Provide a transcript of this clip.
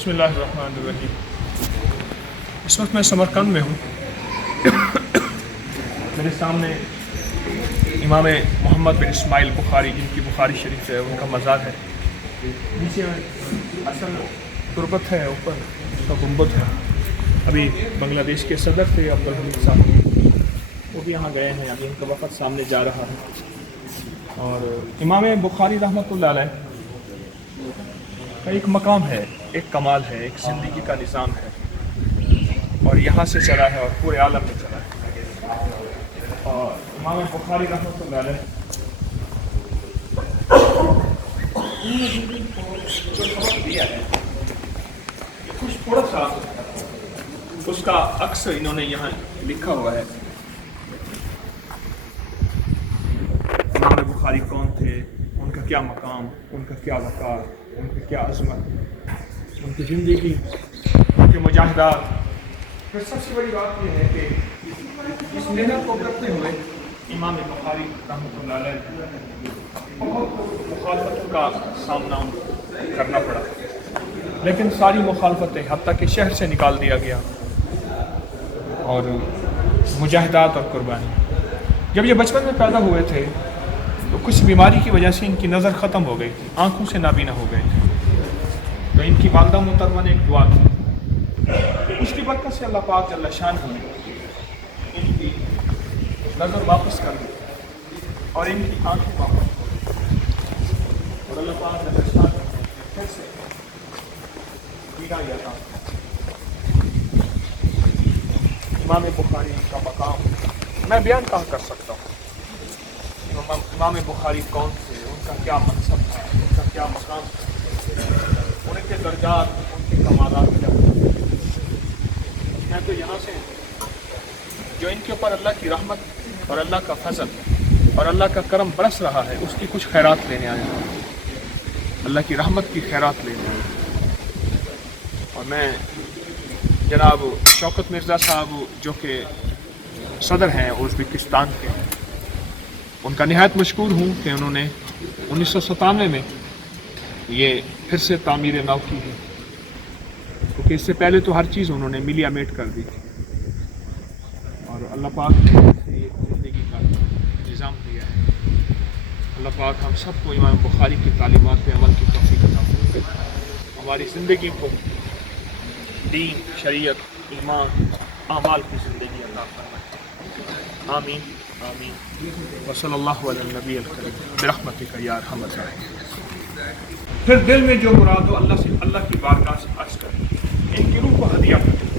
بسم اللہ الرحمن الرحیم۔ اس وقت میں سمرقند میں ہوں۔ میرے سامنے امام محمد بن اسماعیل بخاری، جن کی بخاری شریف ہے، ان کا مزار ہے۔ نیچے اصل تربت ہے، اوپر ان کا گنبد ہے۔ ابھی بنگلہ دیش کے صدر تھے عبدالحمید صاحب، وہ بھی یہاں گئے ہیں، ابھی ان کا وفد سامنے جا رہا ہے۔ اور امام بخاری رحمۃ اللہ علیہ کا ایک مقام ہے، ایک کمال ہے، ایک زندگی کا نظام ہے، اور یہاں سے چلا ہے اور پورے عالم میں چلا ہے۔ اور امام بخاری رحمۃ اللہ علیہ جو سبق دیا ہے، کچھ تھوڑا سا اس کا عکس انہوں نے یہاں لکھا ہوا ہے۔ امام بخاری کون تھے، ان کا کیا مقام، ان کا کیا وقار، ان کی کیا عظمت، ان کی زندگی، ان کے مجاہدات۔ پھر سب سے بڑی بات یہ ہے کہ اس محنت کو کرتے ہوئے امام بخاری رحمۃ اللہ علیہ بہت مخالفتوں کا سامنا کرنا پڑا، لیکن ساری مخالفتیں حتیٰ کہ شہر سے نکال دیا گیا، اور مجاہدات اور قربانی۔ جب یہ بچپن میں پیدا ہوئے تھے تو کچھ بیماری کی وجہ سے ان کی نظر ختم ہو گئی تھی، آنکھوں سے نابینا ہو گئے تھے۔ تو ان کی والدہ محترمہ نے ایک دعا کی، اس کی برکت سے اللہ پاک جل شانہ نے ان کی نظر واپس کر دی اور ان کی آنکھیں واپس ہو گئی، اور اللہ پاک جل شانہ نے پھر سے بینا عطا کی۔ امام بخاری کا مقام میں بیان کہاں کر سکتا ہوں۔ امام بخاری کون تھے، ان کا کیا منصب تھا، ان کا کیا مقام تھا، ان کے درجات، ان کے کمالات کیا تھے۔ میں تو یہاں سے جو ان کے اوپر اللہ کی رحمت اور اللہ کا فضل اور اللہ کا کرم برس رہا ہے، اس کی کچھ خیرات لینے آیا ہوں، اللہ کی رحمت کی خیرات لینے آیا ہوں۔ اور میں جناب شوکت مرزا صاحب، جو کہ صدر ہیں ازبکستان کے، ان کا نہایت مشکور ہوں کہ انہوں نے 1997 میں یہ پھر سے تعمیر نو کی ہے، کیونکہ اس سے پہلے تو ہر چیز انہوں نے ملیامیٹ کر دی تھی، اور اللہ پاک نے ایک زندگی کا نظام دیا ہے۔ اللہ پاک ہم سب کو امام بخاری کی تعلیمات پہ عمل کی توفیق عطا فرمائے، ہماری زندگی کو دین، شریعت، ایمان، اعمال کی زندگی عطا فرمائے۔ آمین آمین۔ وصلی اللہ علی النبی الکریم برحمتک یا ارحم الراحمین۔ پھر دل میں جو مراد ہو اللہ کی بارگاہ سے عرض کریں، ان کی روح کو ہدیہ کریں۔